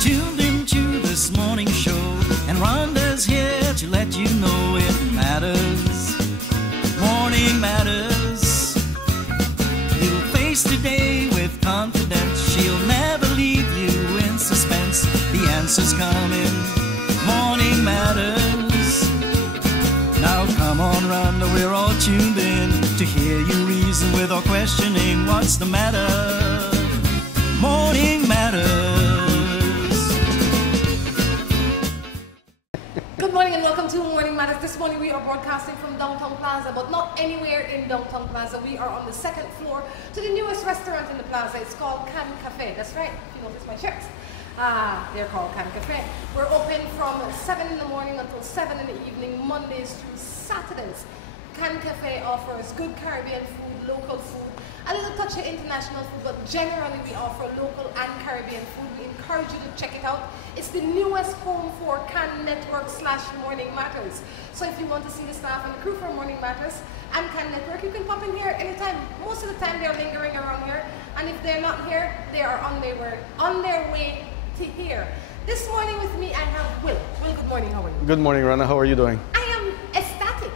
tuned into this morning show, and Rhonda's here to let you know it matters. Morning matters. You'll face today with confidence. She'll never leave you in suspense. The answer's coming. Morning matters. Now come on, Rhonda, we're all tuned in to hear you reason with or questioning what's the matter. Morning matters. Good morning and welcome to Morning Matters. This morning we are broadcasting from Downtown Plaza, but not anywhere in Downtown Plaza. We are on the second floor to the newest restaurant in the plaza. It's called Can Cafe. That's right, if you notice my shirts. They're called Can Cafe. We're open from 7 in the morning until 7 in the evening, Mondays through Saturdays. Can Cafe offers good Caribbean food, local food, a little touch of international food, but generally we offer local and Caribbean food. We encourage you to check it out. It's the newest home for Can Network / Morning Matters. So if you want to see the staff and the crew for Morning Matters and Can Network, you can pop in here anytime. Most of the time they're lingering around here, and if they're not here, they are on their way to here. This morning with me I have Will. Will, good morning, how are you? Good morning, Rhonda. How are you doing? I am ecstatic.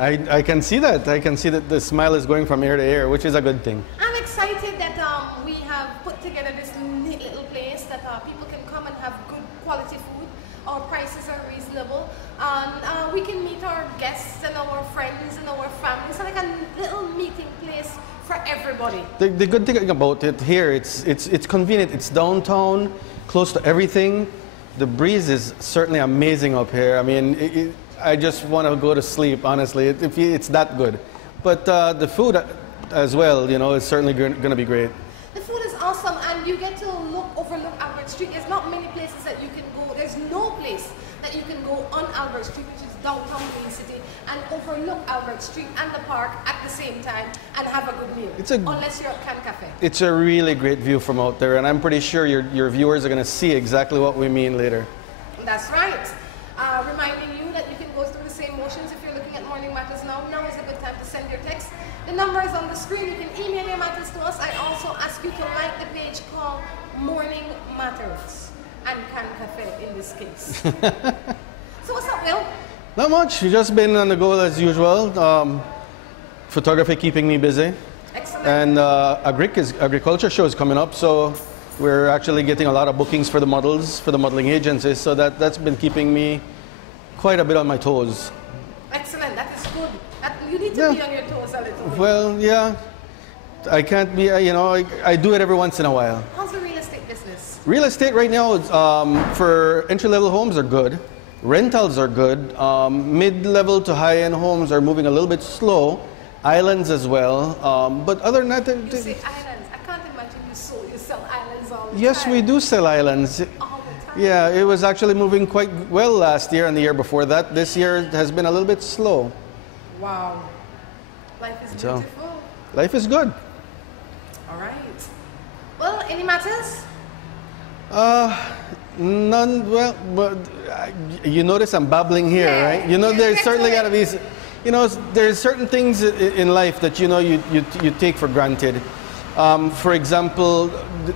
I can see that. I can see that the smile is going from ear to ear, which is a good thing. I'm excited that we have put together this neat little place that people can come and have good quality food. Our prices are reasonable, and we can meet our guests and our friends and our families. It's like a little meeting place for everybody. The good thing about it here, it's convenient. It's downtown, close to everything. The breeze is certainly amazing up here. I mean, I just want to go to sleep, honestly. It's that good. But the food as well, you know, is certainly going to be great. The food is awesome, and you get to overlook Albert Street. There's not many places that you can go. There's no place that you can go on Albert Street, which is downtown Main City, and overlook Albert Street and the park at the same time and have a good meal. Unless you're at Can Cafe. It's a really great view from out there, and I'm pretty sure your viewers are going to see exactly what we mean later. That's right. Reminding you that you can go through the same motions if you're looking at Morning Matters now. Now is a good time to send your text. The number is on the screen. You can email your matters to us. I also ask you to like the page called Morning Matters and Can Cafe in this case. So what's up, Will? Not much. Just been on the go as usual. Photography keeping me busy. Excellent. And agriculture show is coming up, so we're actually getting a lot of bookings for the models, for the modeling agencies, so that's been keeping me quite a bit on my toes. Excellent, that is good. You need to be on your toes a little bit. Well, yeah. I can't be, I do it every once in a while. How's the real estate business? Real estate right now, for entry-level homes are good. Rentals are good. Mid-level to high-end homes are moving a little bit slow. Islands as well. But other than that... You say islands. I can't imagine you sell islands all the time. Yes, we do sell islands. All the time. Yeah, it was actually moving quite well last year and the year before that. This year has been a little bit slow. Wow. Life is beautiful. Life is good. All right. Well, any matters? None. Well, but you notice I'm babbling here, right? You know, there's certainly got to be, there's certain things in life that you take for granted. For example,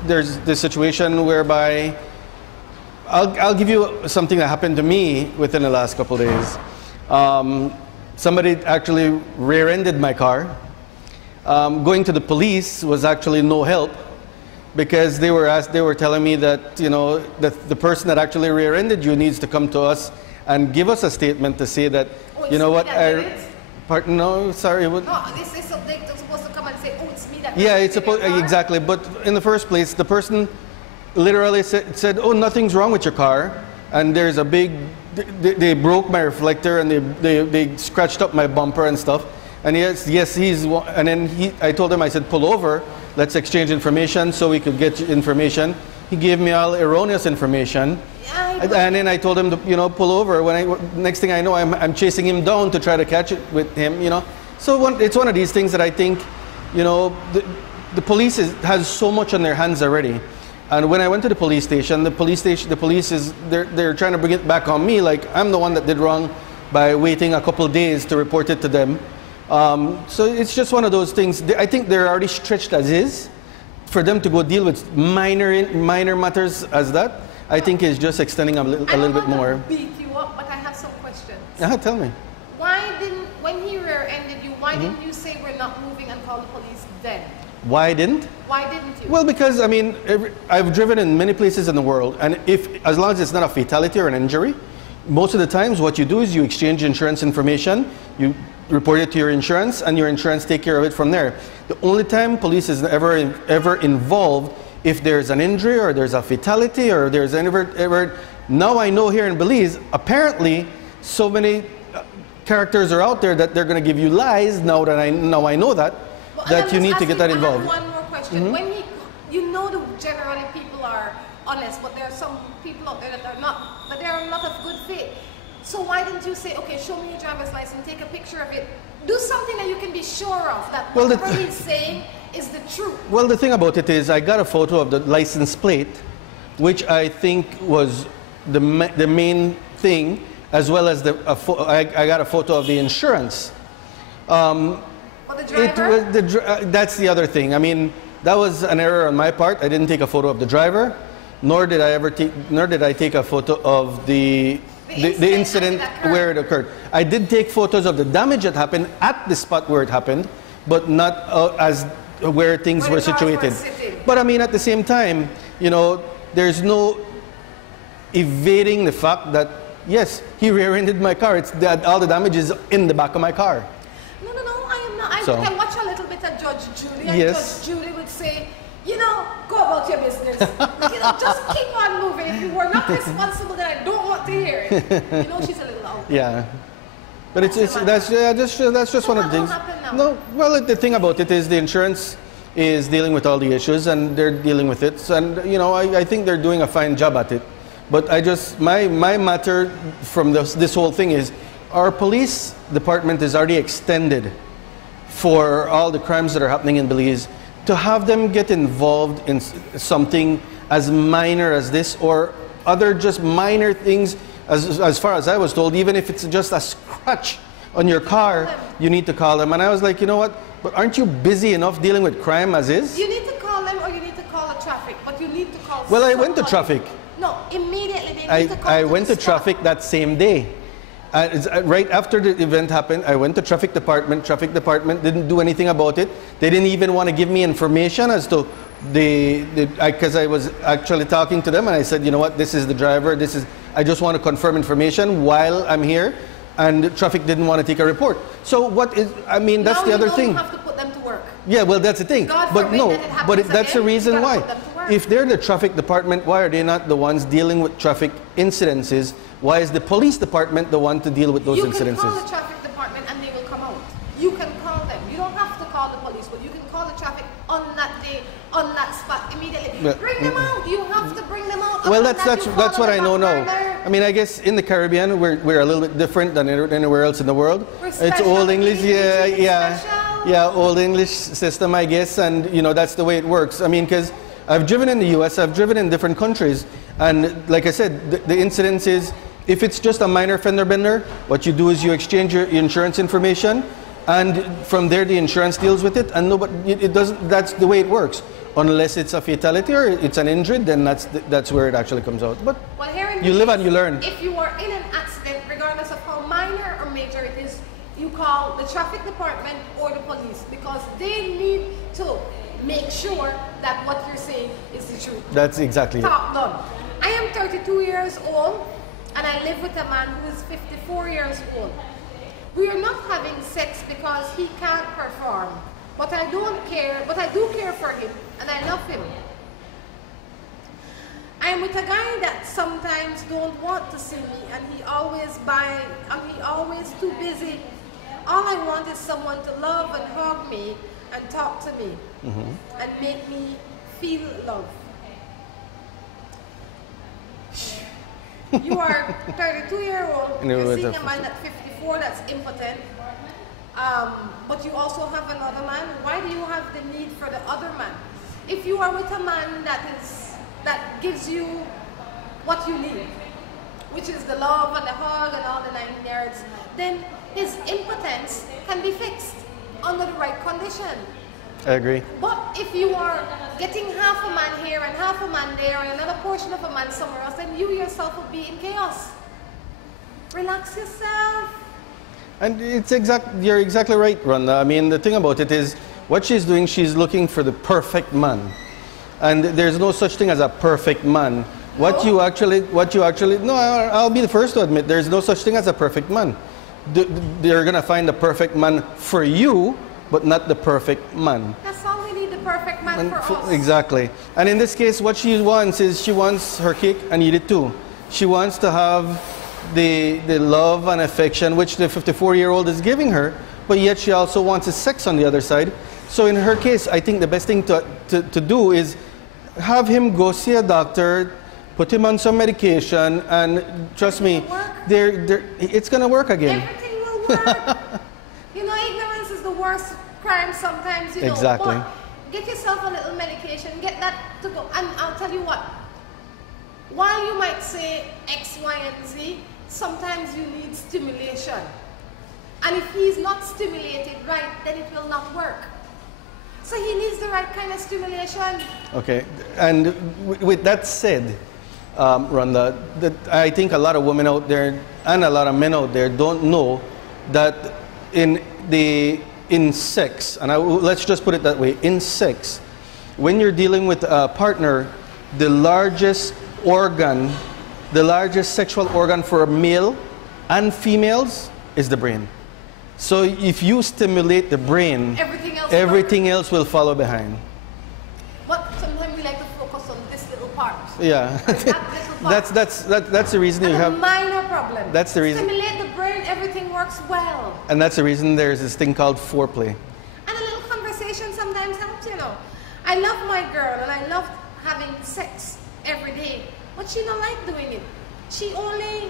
there's the situation whereby I'll give you something that happened to me within the last couple of days. Somebody actually rear-ended my car. Going to the police was actually no help, because they were telling me that that the person that actually rear-ended you needs to come to us and give us a statement to say that no, sorry. No, this is they're supposed to come and say, oh, it's me that. Yeah, it's supposed exactly. But in the first place, the person literally said, oh, nothing's wrong with your car, and there's a big. They broke my reflector and they scratched up my bumper and stuff. And yes, and then I told him, I said, pull over, let's exchange information so we could get information. He gave me all erroneous information. And then I told him to, pull over. Next thing I know, I'm chasing him down to try to catch it with him, So it's one of these things that I think, the police has so much on their hands already. And when I went to the police station, they're trying to bring it back on me, like I'm the one that did wrong by waiting a couple of days to report it to them. So it's just one of those things. I think they're already stretched as is. For them to go deal with minor matters as that, I think is just extending a little bit more. I don't want to beat you up, but I have some questions. Tell me. When he rear-ended you, why didn't you say we're not moving and call the police then? Why didn't? Why didn't you? Well, because I mean, I've driven in many places in the world, and as long as it's not a fatality or an injury, most of the times what you do is you exchange insurance information, you report it to your insurance, and your insurance take care of it from there. The only time police is ever involved if there's an injury or there's a fatality or there's ever. Now I know here in Belize, apparently, so many characters are out there that they're going to give you lies. Now I know that. That you need to get that involved. I have one more question. When you know that generally people are honest, but there are some people out there that are not, but they are not of good faith. So why didn't you say, okay, show me your driver's license, take a picture of it, do something that you can be sure of, that whatever he's saying is the truth? Well, the thing about it is I got a photo of the license plate, which I think was the main thing, as well as I got a photo of the insurance. The driver? That's the other thing. I mean, that was an error on my part. I didn't take a photo of the driver, nor did I take a photo of the incident where it occurred. I did take photos of the damage that happened at the spot where it happened, but not as where things were situated. But I mean, at the same time, you know, there's no evading the fact that yes, he rear-ended my car. It's that all the damage is in the back of my car. I watch a little bit of Judge Julie, and yes. Judge Julie would say, you know, go about your business. You know, just keep on moving. If you were not responsible, then I don't want to hear it. You know, she's a little out. Yeah. But that's just one of the things. No, well, the thing about it is the insurance is dealing with all the issues, and they're dealing with it. And, you know, I think they're doing a fine job at it. But my matter from this whole thing is our police department is already extended for all the crimes that are happening in Belize. To have them get involved in something as minor as this, or other just minor things, as far as I was told, even if it's just a scratch on your car, you need to call them. And I was like, you know what, but aren't you busy enough dealing with crime as is? You need to call them, or you need to call the traffic, but you need to call Well, I went to traffic. No, immediately they need to call I went to traffic that same day. Right after the event happened, I went to traffic department. Traffic department didn't do anything about it. They didn't even want to give me information as to because I was actually talking to them, and I said, you know what, this is the driver. I just want to confirm information while I'm here, and traffic didn't want to take a report. So that's the other thing. You have to put them to work. Yeah, well, that's the thing. That's the reason why. If they're the traffic department, why are they not the ones dealing with traffic incidences? Why is the police department the one to deal with those incidences? You can call the traffic department and they will come out. You can call them. You don't have to call the police, but you can call the traffic on that day, on that spot immediately. Bring them out. You have to bring them out. Well, that's what I know now. I mean, I guess in the Caribbean we're a little bit different than anywhere else in the world. It's Old English, Old English system, I guess, and you know that's the way it works. I mean, because I've driven in the U.S., I've driven in different countries, and like I said, the incidence is, if it's just a minor fender bender, what you do is you exchange your insurance information, and from there the insurance deals with it, and it doesn't. That's the way it works. Unless it's a fatality or it's an injury, then that's where it actually comes out. But you live and you learn. If you are in an accident, regardless of how minor or major it is, you call the traffic department or the police, because they need to make sure that what you're saying is the truth. That's exactly it. Top done. I am 32 years old, and I live with a man who is 54 years old. We are not having sex because he can't perform, but I don't care. But I do care for him, and I love him. I am with a guy that sometimes don't want to see me, and he always too busy. All I want is someone to love and hug me and talk to me and make me feel love. You are 32-year-old, you're seeing a man at 54 that's impotent, but you also have another man. Why do you have the need for the other man? If you are with a man that gives you what you need, which is the love and the hug and all the 9 yards, then his impotence can be fixed under the right condition. I agree. But if you are getting half a man here and half a man there and another portion of a man somewhere else, then you yourself will be in chaos. Relax yourself. And you're exactly right, Rhonda. I mean, the thing about it is, what she's doing, she's looking for the perfect man. And there's no such thing as a perfect man. What you actually, no, I'll be the first to admit, there's no such thing as a perfect man. They're going to find the perfect man for you, but not the perfect man. That's all we need, the perfect man for us. Exactly. And in this case, what she wants is, she wants her cake and eat it too. She wants to have the love and affection which the 54-year-old is giving her, but yet she also wants his sex on the other side. So in her case, I think the best thing to do is have him go see a doctor, put him on some medication, and trust me, it's going to work again. Everything will work. You know, ignorance is the worst crime sometimes, you know. Exactly. But get yourself a little medication, get that to go. And I'll tell you what, while you might say X, Y, and Z, sometimes you need stimulation. And if he's not stimulated right, then it will not work. So he needs the right kind of stimulation. Okay, and with that said, Rhonda, I think a lot of women out there and a lot of men out there don't know that in sex, and let's just put it that way, in sex, when you're dealing with a partner, the largest sexual organ for male and females is the brain. So if you stimulate the brain, everything else will follow behind. But sometimes we like to focus on this little part. Yeah. That's the reason you have a minor problem. That's the reason. Stimulate the brain, everything works well. And that's the reason there's this thing called foreplay. And a little conversation sometimes helps, you know. I love my girl and I love having sex every day, but she don't like doing it. She only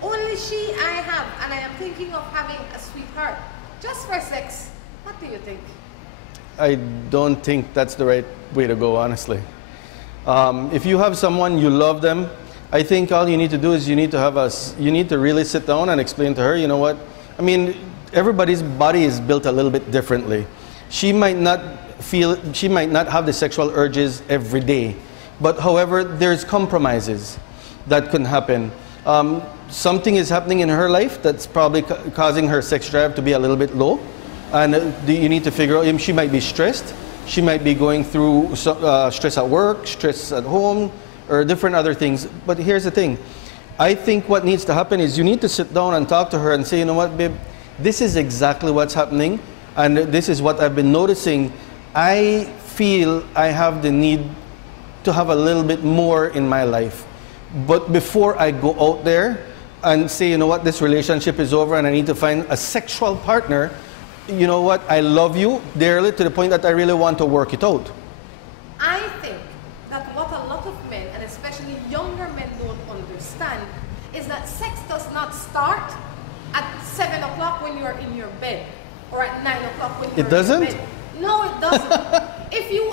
I have, and I am thinking of having a sweetheart just for sex. What do you think? I don't think that's the right way to go, honestly. If you have someone, you love them, I think all you need to do is you need to really sit down and explain to her, you know what, I mean, everybody's body is built a little bit differently. She might not have the sexual urges every day, but however, there's compromises that can happen. Something is happening in her life that's probably causing her sex drive to be a little bit low, and you need to figure out, she might be stressed, she might be going through stress at work, stress at home, or different other things. But here's the thing, I think what needs to happen is you need to sit down and talk to her and say, you know what, babe, this is exactly what's happening, and this is what I've been noticing. I feel I have the need to have a little bit more in my life. But before I go out there and say, you know what, this relationship is over and I need to find a sexual partner, you know what, I love you dearly to the point that I really want to work it out. I think that what a lot of men, and especially younger men, don't understand is that sex does not start at 7 o'clock when you're in your bed or at 9 o'clock when you're in your bed. No, it doesn't.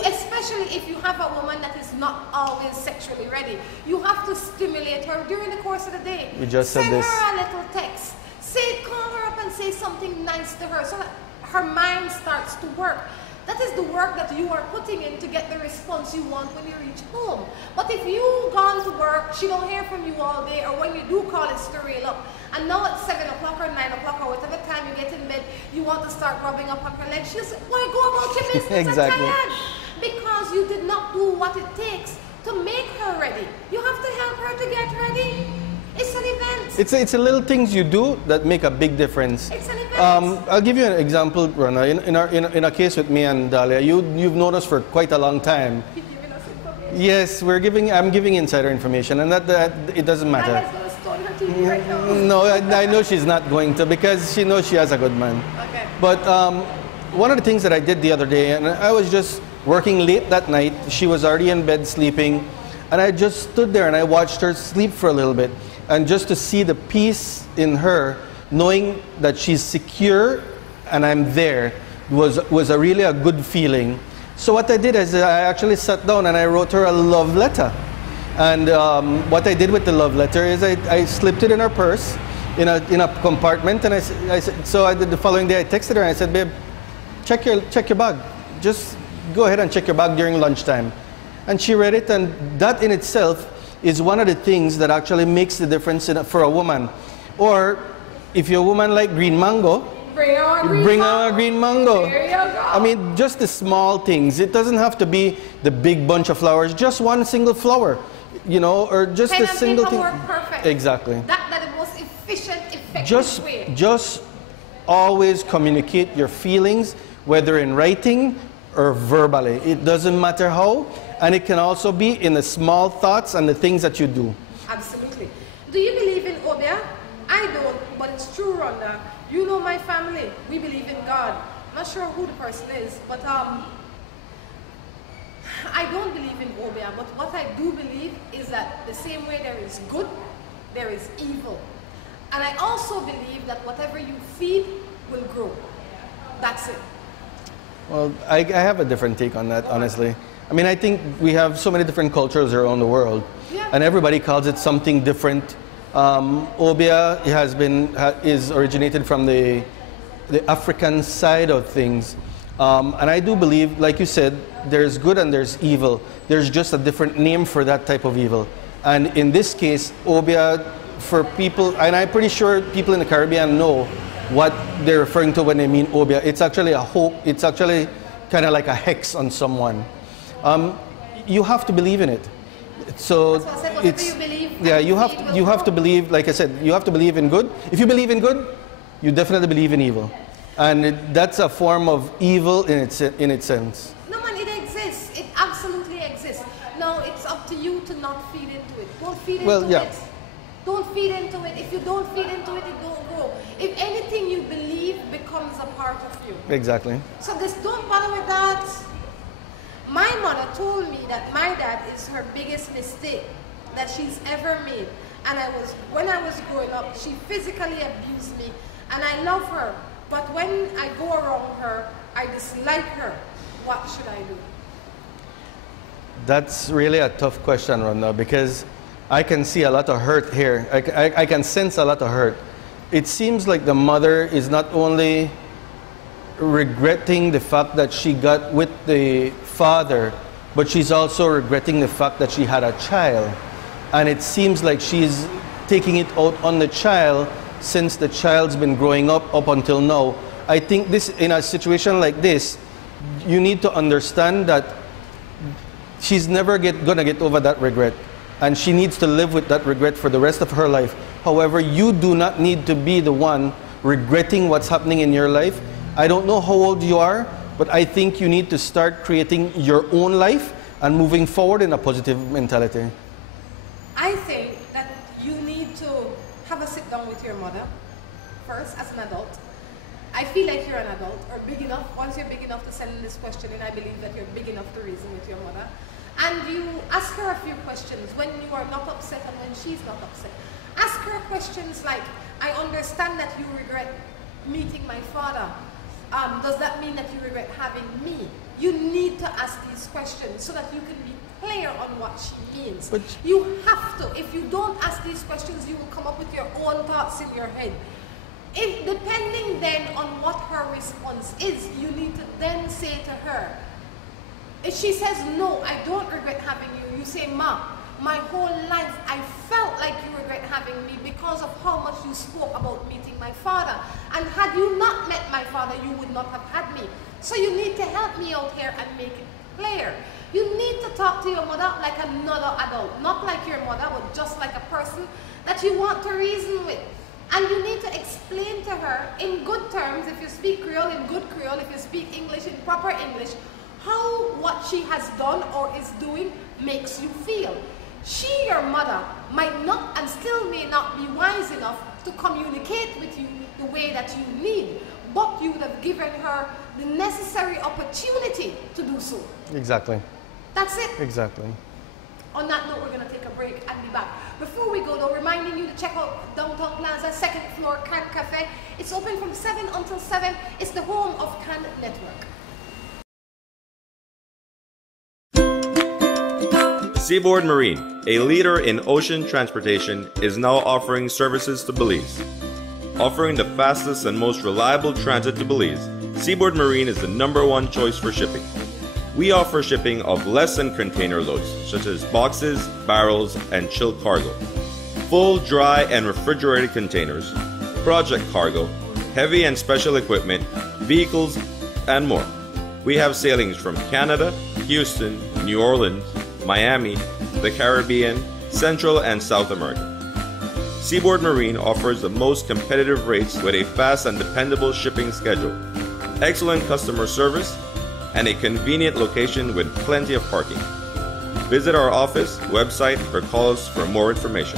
Especially if you have a woman that is not always sexually ready, you have to stimulate her during the course of the day. We just said this. Send her a little text. Call her up and say something nice to her so that her mind starts to work. That is the work that you are putting in to get the response you want when you reach home. But if you've gone to work, she don't hear from you all day, or when you do call, it's to reel up. And now at 7 o'clock or 9 o'clock or whatever time you get in bed, you want to start rubbing up on her legs. She'll say, why go about your business? Exactly. I'm tired. Because you did not do what it takes to make her ready. You have to help her to get ready. It's an event. It's the little things you do that make a big difference. It's an event. I'll give you an example, Rhonda. In a case with me and Dahlia, you've known us for quite a long time. You're giving us information. Yes, I'm giving insider information, and that it doesn't matter. Dahlia's going to stone her TV right now. No, I know she's not going to, because she knows she has a good man. Okay. But one of the things that I did the other day, and I was just working late that night. She was already in bed sleeping, and I just stood there and I watched her sleep for a little bit. And just to see the peace in her, knowing that she's secure and I'm there, was really a good feeling. So what I did is I actually sat down and I wrote her a love letter. And what I did with the love letter is I slipped it in her purse, in a compartment, and I said, so I did the following day I texted her and I said, babe, check your bag. just go ahead and check your bag during lunchtime. And she read it, and that in itself is one of the things that actually makes the difference for a woman. Or if you're a woman like green mango, bring on green mango. There you go. I mean, just the small things. It doesn't have to be the big bunch of flowers, just one single flower, you know, or just Pen a and single paper thing. work perfect. Exactly. That the most efficient, effective way. Just always communicate your feelings, whether in writing or verbally. It doesn't matter how, and it can also be in the small thoughts and the things that you do. Absolutely. Do you believe in Obia? I don't, but it's true, Rhonda. You know my family. We believe in God. I'm not sure who the person is, but I don't believe in Obia. But what I do believe is that the same way there is good, there is evil. And I also believe that whatever you feed will grow. That's it. Well, I have a different take on that, honestly. I mean, I think we have so many different cultures around the world, and everybody calls it something different. Obia is originated from the African side of things, and I do believe, like you said, there's good and there's evil. There's just a different name for that type of evil. And in this case, Obia, for people, and I'm pretty sure people in the Caribbean know what they're referring to when they mean Obia. It's actually a hope. It's actually kind of like a hex on someone. You have to believe in it. So that's what I said, whatever you believe, yeah, you have to believe, like I said, you have to believe in good. If you believe in good, you definitely believe in evil, and that's a form of evil in its sense. No, man, it exists. It absolutely exists. Now it's up to you to not feed into it. Don't feed into it. Don't feed into it. If you don't feed into it, it don't grow. If anything you believe becomes a part of you. Exactly. So just don't bother with that. My mother told me that my dad is her biggest mistake that she's ever made. And when I was growing up, she physically abused me. And I love her. But when I go around her, I dislike her. What should I do? That's really a tough question, Rhonda, because I can see a lot of hurt here. I can sense a lot of hurt. It seems like the mother is not only regretting the fact that she got with the father, but she's also regretting the fact that she had a child. And it seems like she's taking it out on the child since the child's been growing up until now. I think this, in a situation like this, you need to understand that she's never gonna get over that regret. And she needs to live with that regret for the rest of her life. However, you do not need to be the one regretting what's happening in your life. I don't know how old you are, but I think you need to start creating your own life and moving forward in a positive mentality. I think that you need to have a sit down with your mother first as an adult. I feel like you're an adult or big enough. Once you're big enough to send this question in, I believe that you're big enough to reason with your mother. And you ask her a few questions when you are not upset and when she's not upset. Ask her questions like, I understand that you regret meeting my father. Does that mean that you regret having me? You need to ask these questions so that you can be clear on what she means. But you have to. If you don't ask these questions, you will come up with your own thoughts in your head. Depending then on what her response is, you need to then say to her, if she says, no, I don't regret having you, you say, Ma, my whole life I felt like you regret having me because of how much you spoke about meeting my father. And had you not met my father, you would not have had me. So you need to help me out here and make it clear. You need to talk to your mother like another adult, not like your mother, but just like a person that you want to reason with. And you need to explain to her in good terms, if you speak Creole, in good Creole, if you speak English, in proper English, how what she has done or is doing makes you feel. She, your mother, might not and still may not be wise enough to communicate with you the way that you need, but you would have given her the necessary opportunity to do so. Exactly. That's it. Exactly. On that note, we're going to take a break and be back. Before we go, though, reminding you to check out Downtown Plaza, second floor, Can Cafe. It's open from 7 until 7. It's the home of Can Network. Seaboard Marine, a leader in ocean transportation, is now offering services to Belize. Offering the fastest and most reliable transit to Belize, Seaboard Marine is the #1 choice for shipping. We offer shipping of less than container loads, such as boxes, barrels, and chilled cargo, full, dry, and refrigerated containers, project cargo, heavy and special equipment, vehicles, and more. We have sailings from Canada, Houston, New Orleans, Miami, the Caribbean, Central and South America. Seaboard Marine offers the most competitive rates with a fast and dependable shipping schedule, excellent customer service, and a convenient location with plenty of parking. Visit our office, website, or call us for more information.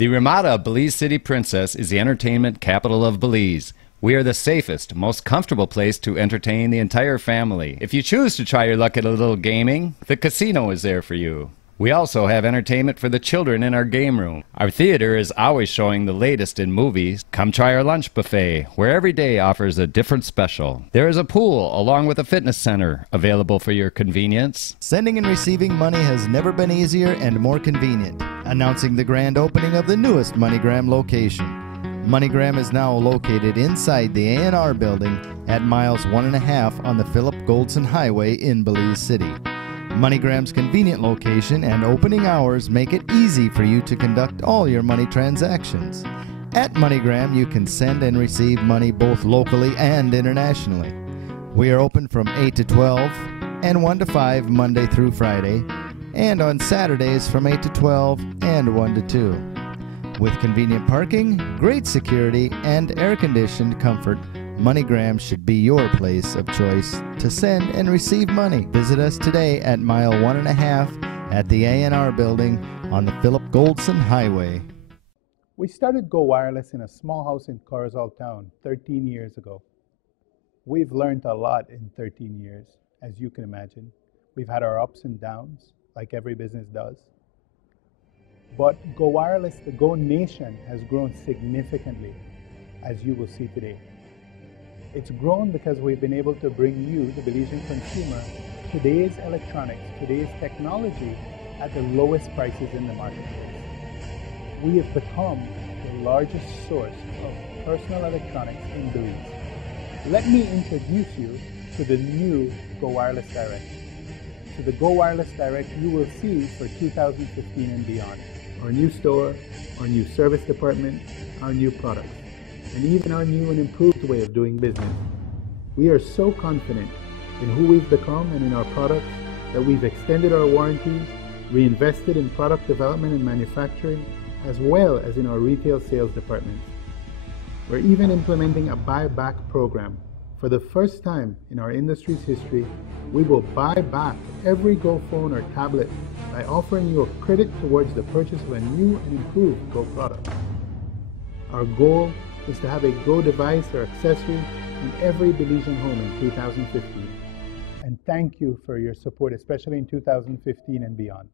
The Ramada Belize City Princess is the entertainment capital of Belize. We are the safest, most comfortable place to entertain the entire family. If you choose to try your luck at a little gaming, the casino is there for you. We also have entertainment for the children in our game room. Our theater is always showing the latest in movies. Come try our lunch buffet, where every day offers a different special. There is a pool, along with a fitness center, available for your convenience. Sending and receiving money has never been easier and more convenient. Announcing the grand opening of the newest MoneyGram location. MoneyGram is now located inside the A&R building at miles 1.5 on the Philip Goldson Highway in Belize City. MoneyGram's convenient location and opening hours make it easy for you to conduct all your money transactions. At MoneyGram, you can send and receive money both locally and internationally. We are open from 8 to 12 and 1 to 5 Monday through Friday, and on Saturdays from 8 to 12 and 1 to 2. With convenient parking, great security, and air-conditioned comfort, MoneyGram should be your place of choice to send and receive money. Visit us today at mile 1.5 at the A&R building on the Philip Goldson Highway. We started Go Wireless in a small house in Corozal Town 13 years ago. We've learned a lot in 13 years, as you can imagine. We've had our ups and downs, like every business does. But Go Wireless, the Go Nation, has grown significantly, as you will see today. It's grown because we've been able to bring you, the Belizean consumer, today's electronics, today's technology at the lowest prices in the marketplace. We have become the largest source of personal electronics in Belize. Let me introduce you to the new Go Wireless Direct. To the Go Wireless Direct you will see for 2015 and beyond. Our new store, our new service department, our new products, and even our new and improved way of doing business. We are so confident in who we've become and in our products that we've extended our warranties, reinvested in product development and manufacturing, as well as in our retail sales departments. We're even implementing a buyback program. For the first time in our industry's history, we will buy back every Go phone or tablet by offering you a credit towards the purchase of a new and improved Go product. Our goal is to have a Go device or accessory in every Belizean home in 2015. And thank you for your support, especially in 2015 and beyond.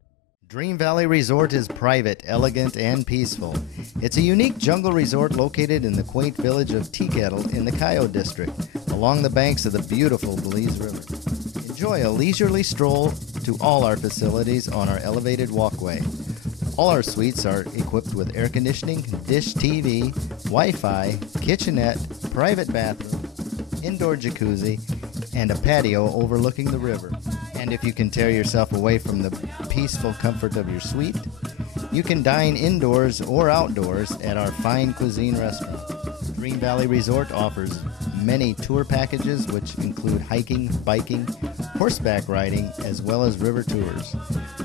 Dream Valley Resort is private, elegant, and peaceful. It's a unique jungle resort located in the quaint village of Teakettle in the Coyote District, along the banks of the beautiful Belize River. Enjoy a leisurely stroll to all our facilities on our elevated walkway. All our suites are equipped with air conditioning, dish TV, Wi-Fi, kitchenette, private bathroom, indoor jacuzzi, and a patio overlooking the river. And if you can tear yourself away from the peaceful comfort of your suite, you can dine indoors or outdoors at our fine cuisine restaurant. Green Valley Resort offers many tour packages which include hiking, biking, horseback riding, as well as river tours.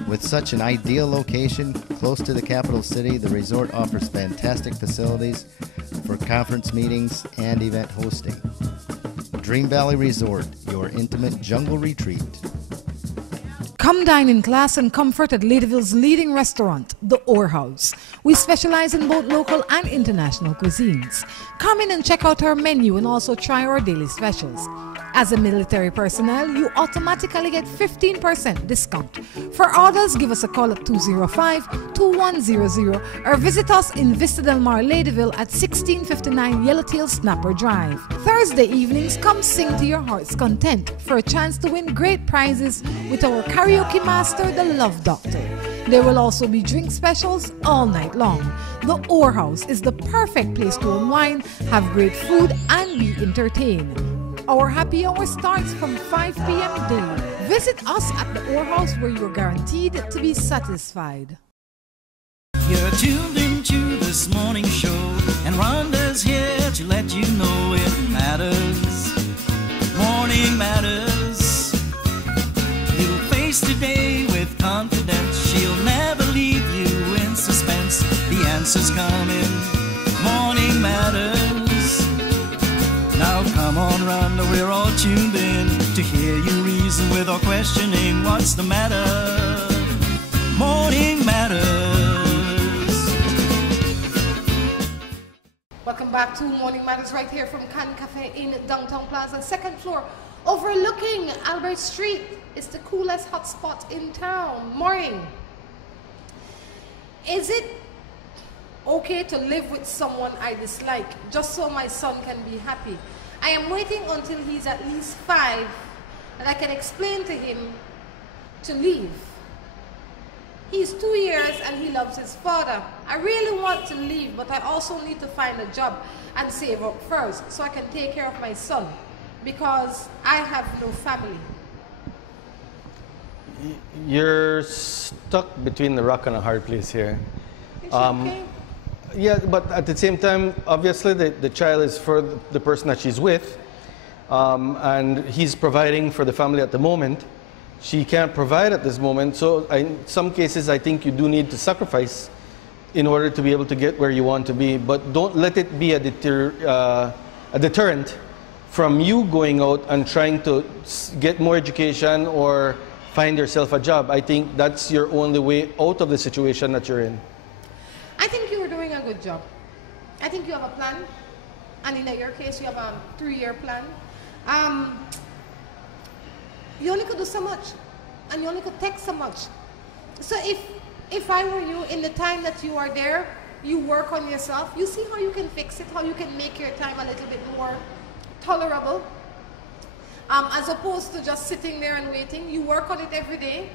With such an ideal location close to the capital city, the resort offers fantastic facilities for conference meetings and event hosting. Dream Valley Resort, your intimate jungle retreat. Come dine in class and comfort at Ladyville's leading restaurant, the Orr House. We specialize in both local and international cuisines. Come in and check out our menu and also try our daily specials. As a military personnel, you automatically get 15% discount. For orders, give us a call at 205-2100 or visit us in Vista Del Mar, Ladyville at 1659 Yellowtail Snapper Drive. Thursday evenings, come sing to your heart's content for a chance to win great prizes with our karaoke master, the Love Doctor. There will also be drink specials all night long. The Orr House is the perfect place to unwind, have great food, and be entertained. Our happy hour starts from 5 p.m. daily. Visit us at the Orr House where you're guaranteed to be satisfied. You're tuned into this morning show, and Rhonda's here to let you know it matters. Morning matters. You'll face today with confidence. She'll never leave you in suspense. The answer's coming. Morning matters. Now come on, Rhonda, we're all tuned in to hear you reason without questioning what's the matter. Morning matters. Welcome back to Morning Matters right here from Can Cafe in Downtown Plaza, second floor, overlooking Albert Street. It's the coolest hotspot in town. Morning. Is it okay to live with someone I dislike just so my son can be happy? I am waiting until he's at least 5 and I can explain to him to leave. He's 2 years and he loves his father. I really want to leave, but I also need to find a job and save up first so I can take care of my son because I have no family. You're stuck between the rock and a hard place here. Is she okay? Yeah, but at the same time, obviously the child is for the person that she's with, and he's providing for the family at the moment. She can't provide at this moment, so in some cases I think you do need to sacrifice in order to be able to get where you want to be, but don't let it be a deterrent from you going out and trying to get more education or find yourself a job. I think that's your only way out of the situation that you're in. I think you were doing a good job. I think you have a plan, and in your case, you have a 3-year plan. You only could do so much, and you only could take so much. So if I were you, in the time that you are there, you work on yourself. You see how you can fix it, how you can make your time a little bit more tolerable, as opposed to just sitting there and waiting. You work on it every day.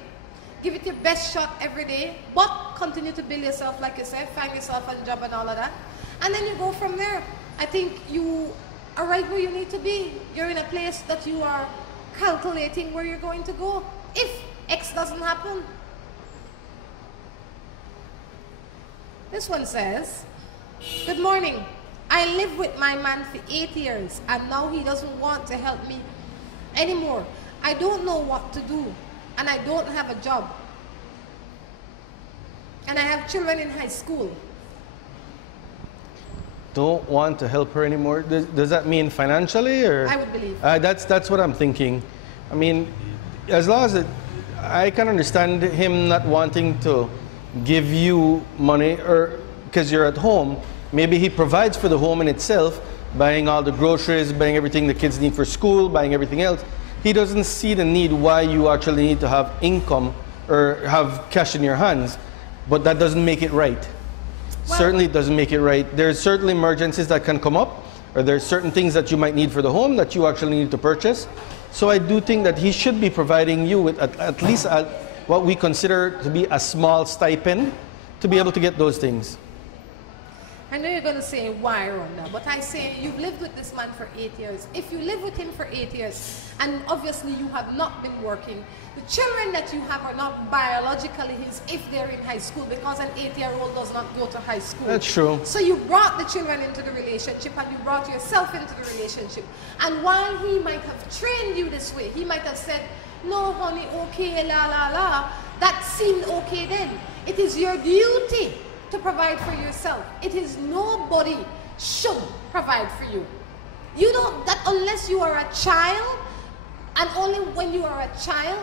Give it your best shot every day, but continue to build yourself, like you said, find yourself a job and all of that. And then you go from there. I think you are right where you need to be. You're in a place that you are calculating where you're going to go. If X doesn't happen. This one says, good morning. I lived with my man for 8 years and now he doesn't want to help me anymore. I don't know what to do. And I don't have a job. And I have children in high school. Don't want to help her anymore? Does that mean financially? Or? I would believe. That's what I'm thinking. I mean, as long as I can understand him not wanting to give you money, or because you're at home, maybe he provides for the home in itself, buying all the groceries, buying everything the kids need for school, buying everything else. He doesn't see the need why you actually need to have income or have cash in your hands, but that doesn't make it right. Well, certainly it doesn't make it right. There's certainly emergencies that can come up, or there's certain things that you might need for the home that you actually need to purchase. So I do think that he should be providing you with at least what we consider to be a small stipend to be able to get those things. I know you're going to say why, Rhonda, but I say you've lived with this man for 8 years. If you live with him for 8 years, and obviously you have not been working, the children that you have are not biologically his if they're in high school, because an 8-year-old does not go to high school. That's true. So you brought the children into the relationship, and you brought yourself into the relationship. And while he might have trained you this way, he might have said, no, honey, okay, la, la, la, that seemed okay then. It is your duty to provide for yourself. It is nobody should provide for you. You don't, that unless you are a child, and only when you are a child,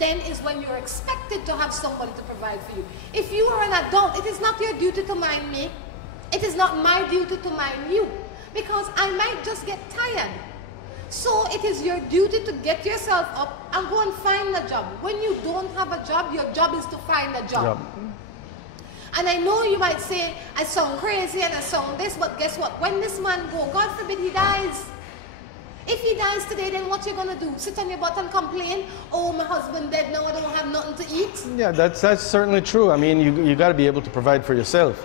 then is when you're expected to have somebody to provide for you. If you are an adult, it is not your duty to mind me. It is not my duty to mind you, because I might just get tired. So it is your duty to get yourself up and go and find a job. When you don't have a job, your job is to find a job. And I know you might say, I sound crazy and I sound this, but guess what? When this man goes, God forbid he dies. If he dies today, then what you going to do? Sit on your butt and complain? Oh, my husband dead, now I don't have nothing to eat? Yeah, that's certainly true. I mean, you got to be able to provide for yourself.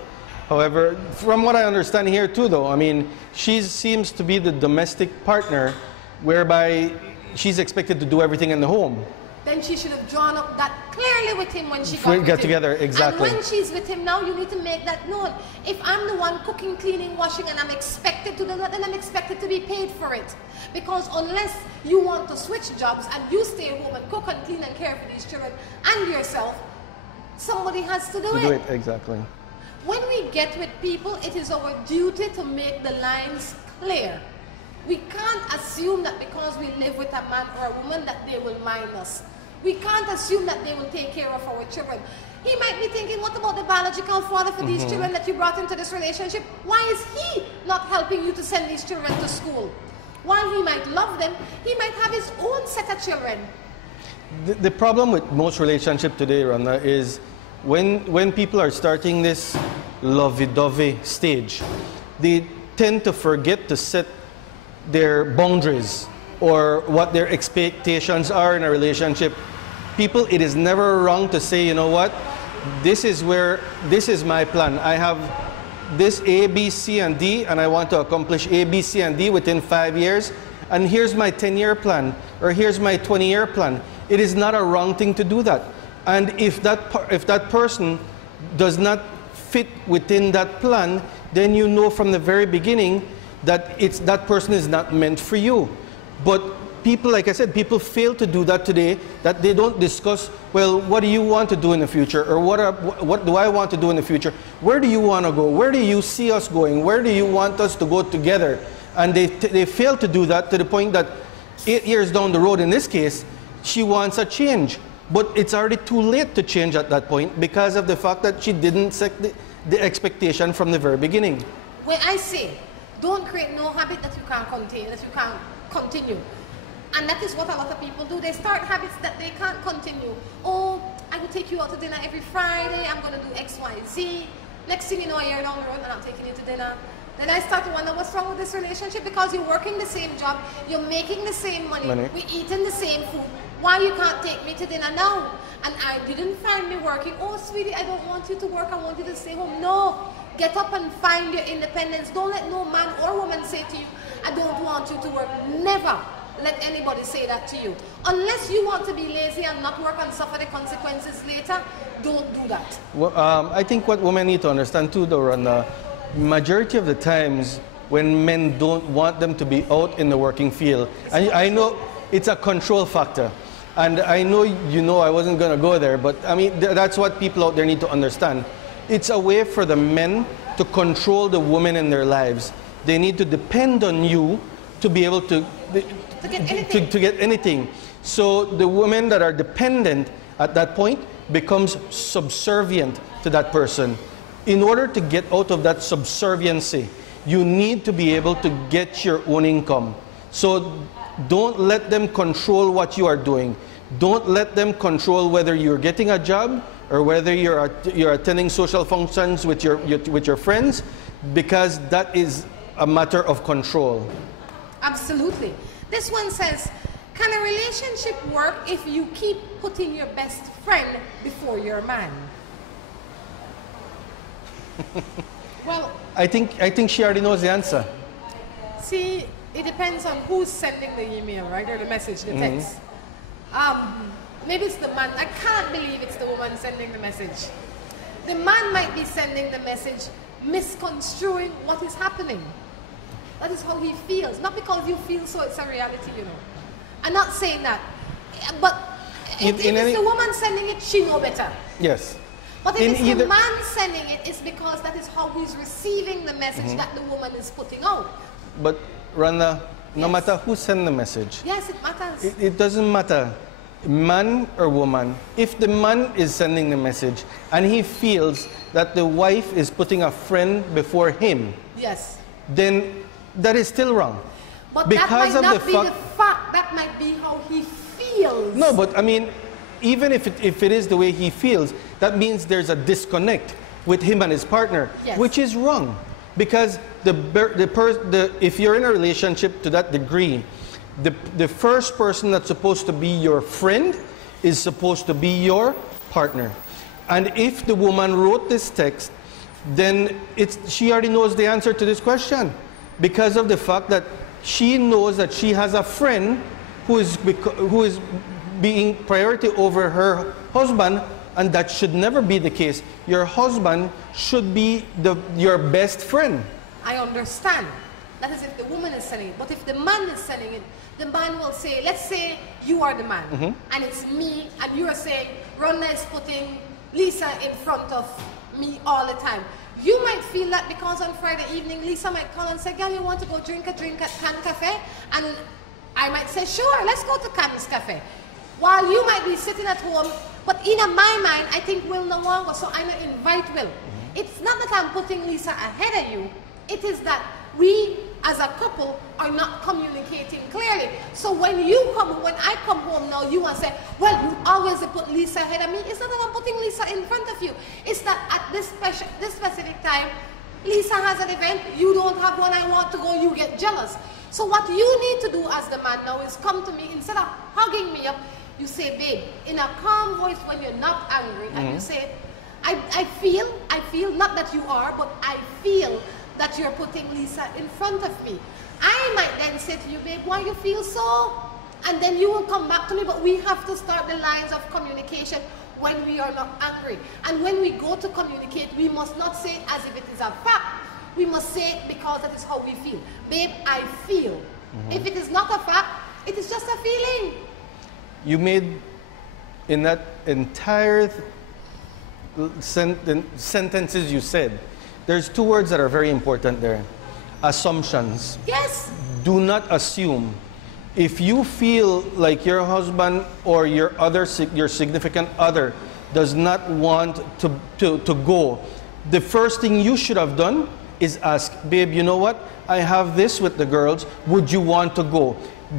However, from what I understand here too, though, I mean, she seems to be the domestic partner whereby she's expected to do everything in the home. Then she should have drawn up that clearly with him when she got together, exactly. And when she's with him now, you need to make that known. If I'm the one cooking, cleaning, washing, and I'm expected to do that, then I'm expected to be paid for it. Because unless you want to switch jobs and you stay home and cook and clean and care for these children and yourself, somebody has to do it. Exactly. When we get with people, it is our duty to make the lines clear. We can't assume that because we live with a man or a woman that they will mind us. We can't assume that they will take care of our children. He might be thinking, what about the biological father for these children that you brought into this relationship? Why is he not helping you to send these children to school? While he might love them, he might have his own set of children. The problem with most relationships today, Rhonda, is when people are starting this lovey-dovey stage, they tend to forget to set their boundaries or what their expectations are in a relationship. People, it is never wrong to say, you know what, this is my plan. I have this A, B, C, and D, and I want to accomplish A, B, C, and D within 5 years, and here's my 10-year plan, or here's my 20-year plan. It is not a wrong thing to do that. And if that person does not fit within that plan, then you know from the very beginning that that person is not meant for you. But people, like I said, people fail to do that today, that they don't discuss, well, what do you want to do in the future? Or what do I want to do in the future? Where do you want to go? Where do you see us going? Where do you want us to go together? And they fail to do that to the point that 8 years down the road, in this case, she wants a change. But it's already too late to change at that point because of the fact that she didn't set the expectation from the very beginning. When I say, don't create no habit that you can't contain, that you can't continue. And that is what a lot of people do. They start habits that they can't continue. Oh, I will take you out to dinner every Friday. I'm going to do X, Y, Z. Next thing you know, a year down the road, I'm not taking you to dinner. Then I start to wonder what's wrong with this relationship, because you're working the same job, you're making the same money. We're eating the same food. Why you can't take me to dinner now? And I didn't find me working. Oh, sweetie, I don't want you to work. I want you to stay home. No. Get up and find your independence. Don't let no man or woman say to you, I don't want you to work. Never let anybody say that to you. Unless you want to be lazy and not work and suffer the consequences later, don't do that. Well, I think what women need to understand too, though, Rhonda, majority of the times when men don't want them to be out in the working field, and I know it's a control factor. And I know I wasn't going to go there, but I mean, that's what people out there need to understand. It's a way for the men to control the women in their lives. They need to depend on you to be able to get anything. So the women that are dependent at that point becomes subservient to that person. In order to get out of that subserviency, you need to be able to get your own income. So don't let them control what you are doing. Don't let them control whether you're getting a job or whether you're attending social functions with your friends, because that is a matter of control. Absolutely. This one says, can a relationship work if you keep putting your best friend before your man? Well, I think she already knows the answer. See, it depends on who's sending the email, right? Or the message, the text. Maybe it's the man. I can't believe it's the woman sending the message. The man might be sending the message misconstruing what is happening. That is how he feels. Not because you feel so, it's a reality, you know. I'm not saying that. But if it's the woman sending it, she know better. Yes. But if it's the man sending it, it's because that is how he's receiving the message that the woman is putting out. But Rhonda, no matter who sends the message. Yes, it matters. It doesn't matter, man or woman. If the man is sending the message and he feels that the wife is putting a friend before him, yes, then that is still wrong. But because that might not be the fact. That might be how he feels. No, but I mean, even if it is the way he feels, that means there's a disconnect with him and his partner, yes, which is wrong. Because if you're in a relationship to that degree, the first person that's supposed to be your friend is supposed to be your partner. And if the woman wrote this text, then she already knows the answer to this question, because of the fact that she knows that she has a friend who is being priority over her husband, and that should never be the case. Your husband should be your best friend. I understand. That is if the woman is sending it. But if the man is sending it, the man will say, let's say you are the man, and it's me, and you are saying, Rhonda is putting Lisa in front of me all the time. You might feel that because on Friday evening, Lisa might call and say, girl, you want to go drink a drink at Can Cafe? And I might say, sure, let's go to Can's Cafe. While you might be sitting at home, but in my mind, I think Will no longer, so I might invite Will. It's not that I'm putting Lisa ahead of you. It is that we, as a couple, are not communicating clearly. So when I come home now, you want to say, well, you always put Lisa ahead of me. It's not that I'm putting Lisa in front of you. It's that at this specific time, Lisa has an event, you don't have one, I want to go, you get jealous. So what you need to do as the man now is come to me, instead of hugging me up, you say, babe, in a calm voice when you're not angry, and you say, I feel, not that you are, but I feel that you're putting Lisa in front of me. I might then say to you, babe, why you feel so? And then you will come back to me, but we have to start the lines of communication when we are not angry. And when we go to communicate, we must not say it as if it is a fact. We must say it because that is how we feel. Babe, I feel. If it is not a fact, it is just a feeling. You made, in that entire sentences you said, there's two words that are very important there. Assumptions. Yes. Do not assume. If you feel like your husband or your significant other does not want to go, the first thing you should have done is ask, babe, you know what? I have this with the girls. Would you want to go?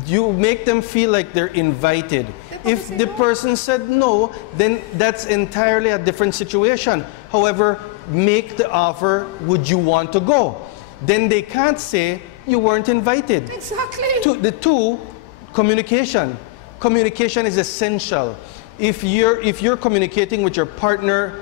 You make them feel like they're invited. If the person said no, then that's entirely a different situation. However, make the offer, would you want to go? Then they can't say you weren't invited. Exactly. Communication. Communication is essential. If you're communicating with your partner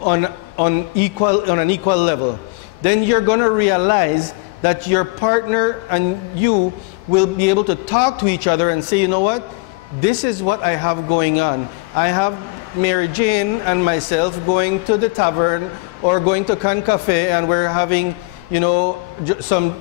on an equal level, then you're going to realize that your partner and you will be able to talk to each other and say, you know what, this is what I have going on. I have Mary Jane and myself going to the tavern or going to Can Cafe, and we're having, you know, some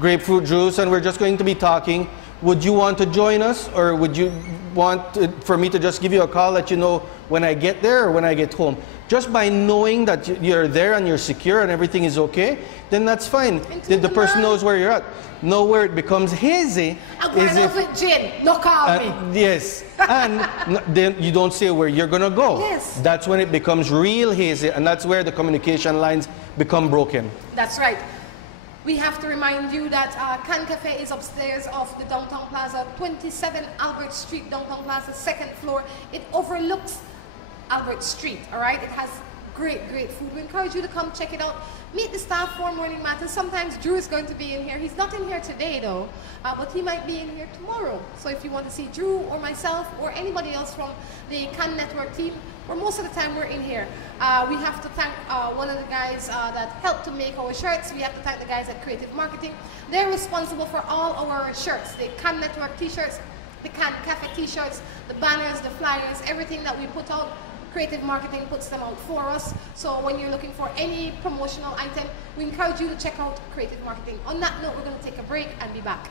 grapefruit juice, and we're just going to be talking. Would you want to join us, or would you want for me to just give you a call, let you know when I get there or when I get home? Just by knowing that you're there and you're secure and everything is okay, then that's fine. The person knows where you're at. Know where it becomes hazy. I'm going off with Jane. No call me. Yes. And then you don't say where you're going to go. Yes. That's when it becomes real hazy, and that's where the communication lines become broken. That's right. We have to remind you that Can Cafe is upstairs of the Downtown Plaza, 27 Albert Street, Downtown Plaza, second floor. It overlooks Albert Street, all right? It has great, great food. We encourage you to come check it out. Meet the staff for Morning Matters. Sometimes Drew is going to be in here. He's not in here today, though, but he might be in here tomorrow. So if you want to see Drew or myself or anybody else from the Can Network team, where most of the time we're in here. We have to thank one of the guys that helped to make our shirts. We have to thank the guys at Creative Marketing. They're responsible for all our shirts, the Can Network t-shirts, the Can Cafe t-shirts, the banners, the flyers, everything that we put out. Creative Marketing puts them out for us. So when you're looking for any promotional item, we encourage you to check out Creative Marketing. On that note, we're going to take a break and be back.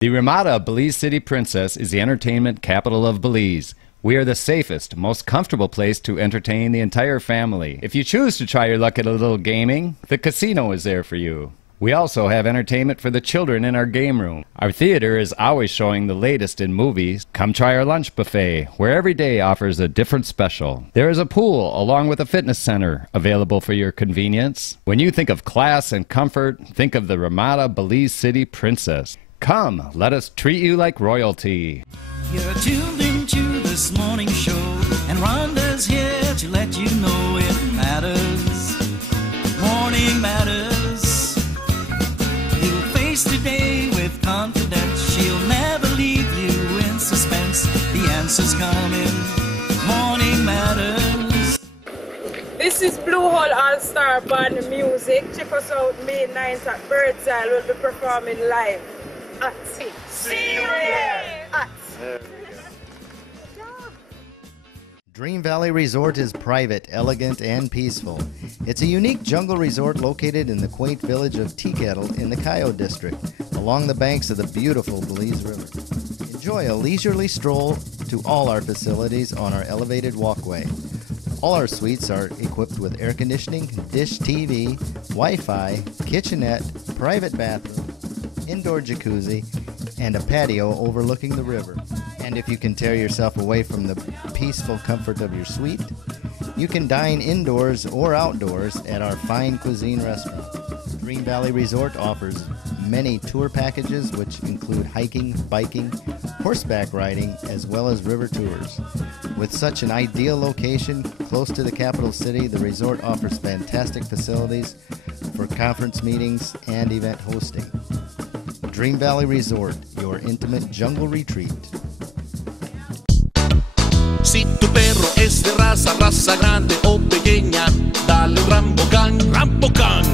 The Ramada Belize City Princess is the entertainment capital of Belize. We are the safest, most comfortable place to entertain the entire family. If you choose to try your luck at a little gaming, the casino is there for you. We also have entertainment for the children in our game room. Our theater is always showing the latest in movies. Come try our lunch buffet, where every day offers a different special. There is a pool along with a fitness center available for your convenience. When you think of class and comfort, think of the Ramada Belize City Princess. Come, let us treat you like royalty. You're tuned into this morning show, and Rhonda's here to let you know it matters. Morning matters. You'll face today with confidence. She'll never leave you in suspense. The answer's coming. Morning matters. This is Blue Hole All-Star Band Music. Check us out May 9th at Birdseye. We'll be performing live. See you there. Dream Valley Resort is private, elegant, and peaceful. It's a unique jungle resort located in the quaint village of Teakettle in the Coyote District, along the banks of the beautiful Belize River. Enjoy a leisurely stroll to all our facilities on our elevated walkway. All our suites are equipped with air conditioning, dish TV, Wi-Fi, kitchenette, private bathroom, indoor jacuzzi, and a patio overlooking the river. And if you can tear yourself away from the peaceful comfort of your suite, you can dine indoors or outdoors at our fine cuisine restaurant. Dream Valley Resort offers many tour packages which include hiking, biking, horseback riding, as well as river tours. With such an ideal location close to the capital city, the resort offers fantastic facilities for conference meetings and event hosting. Dream Valley Resort, your intimate jungle retreat. Si tu perro es de raza grande o pequeña, dale Rambocan, Rambocan.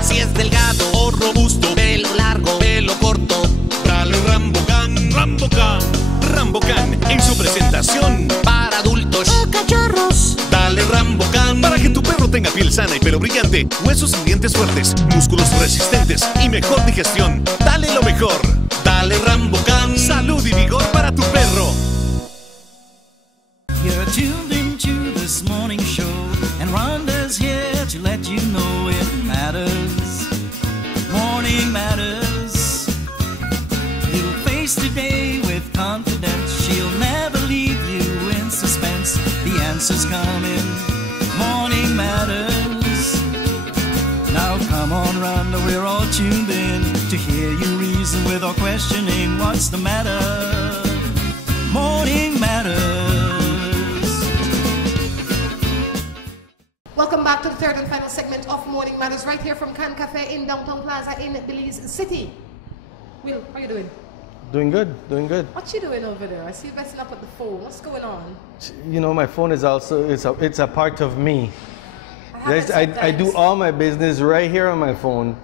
Si es delgado o robusto, pelo largo, pelo corto, dale Rambocan, Rambocan. Rambocan en su presentación para adultos o cachorros. Dale Rambocan para que tu perro tenga piel sana y pelo brillante, huesos y dientes fuertes, músculos resistentes y mejor digestión. Dale lo mejor. Dale Rambocan. Salud y vigor para tu perro. You're tuned into this morning show, and Rhonda's here to let you know it matters. Morning matters. You'll face today with confidence. She'll never leave you in suspense. The answer's coming. Morning matters. Now come on, Rhonda, we're all tuned in to hear you reason with our questioning. What's the matter? Morning matters. Welcome back to the third and final segment of Morning Matters right here from Can Cafe in Downtown Plaza in Belize City. Will, how are you doing? Doing good, doing good. What you doing over there? I see you messing up with the phone. What's going on? You know, my phone is also, it's a part of me. I do sometimes. all my business right here on my phone.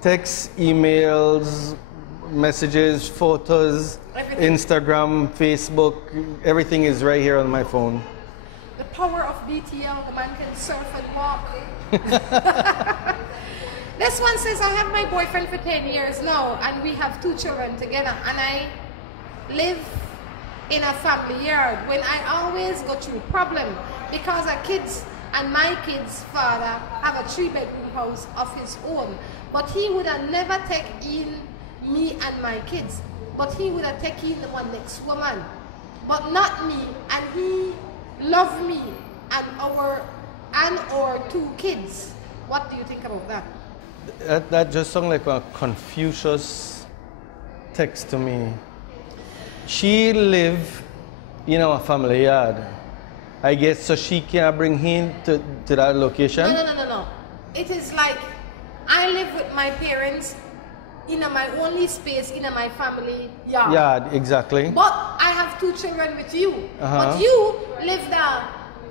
Texts, emails, messages, photos, Everything. Instagram, Facebook, everything is right here on my phone. The power of BTL, the man can surf and walk. This one says, I have my boyfriend for 10 years now, and we have 2 children together, and I live in a family yard when I always go through problem because our kids and my kids' father have a 3-bedroom house of his own, but he would have never taken in me and my kids, but he would have taken in the one next woman, but not me, and he loved me and our 2 kids. What do you think about that? That just sounds like a Confucius text to me. She live in our family yard. I guess so she can bring him to that location? No. It is like I live with my parents in my only space in my family yard. Yeah, exactly. But I have 2 children with you. But you live the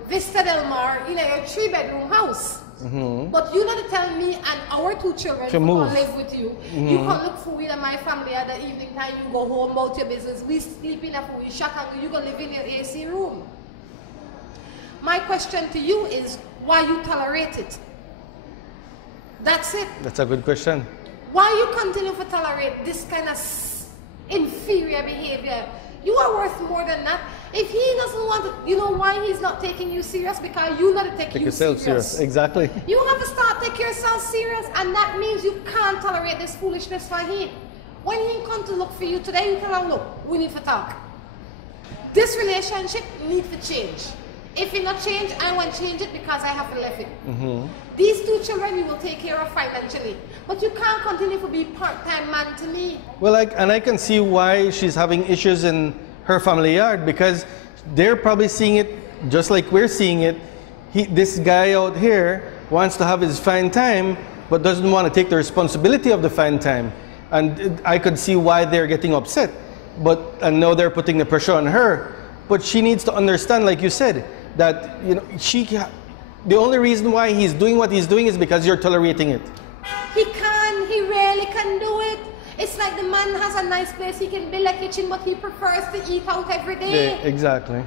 Vista Del Mar in your 3-bedroom house. But you not tell me and our 2 children to come live with you. You can look for me and my family at the evening time. You go home about your business. We sleep in a we shut and you go live in your AC room. My question to you is why you tolerate it? That's it. That's a good question. Why you continue to tolerate this kind of inferior behavior? You are worth more than that. If he doesn't want to, you know why he's not taking you serious? Because you not take yourself serious. Exactly. You have to start taking yourself serious, and that means you can't tolerate this foolishness for him. When he come to look for you today, you tell him, look, we need to talk. This relationship needs to change. If it not change, I want to change it because I have to left it. These 2 children you will take care of financially. But you can't continue to be part-time man to me. Well, and I can see why she's having issues in her family yard, because they're probably seeing it just like we're seeing it. This guy out here wants to have his fine time, but doesn't want to take the responsibility of the fine time. And I could see why they're getting upset. And now they're putting the pressure on her. But she needs to understand, like you said, that the only reason why he's doing what he's doing is because you're tolerating it. He rarely can do it. It's like the man has a nice place, he can build a kitchen, but he prefers to eat out every day. Yeah, exactly.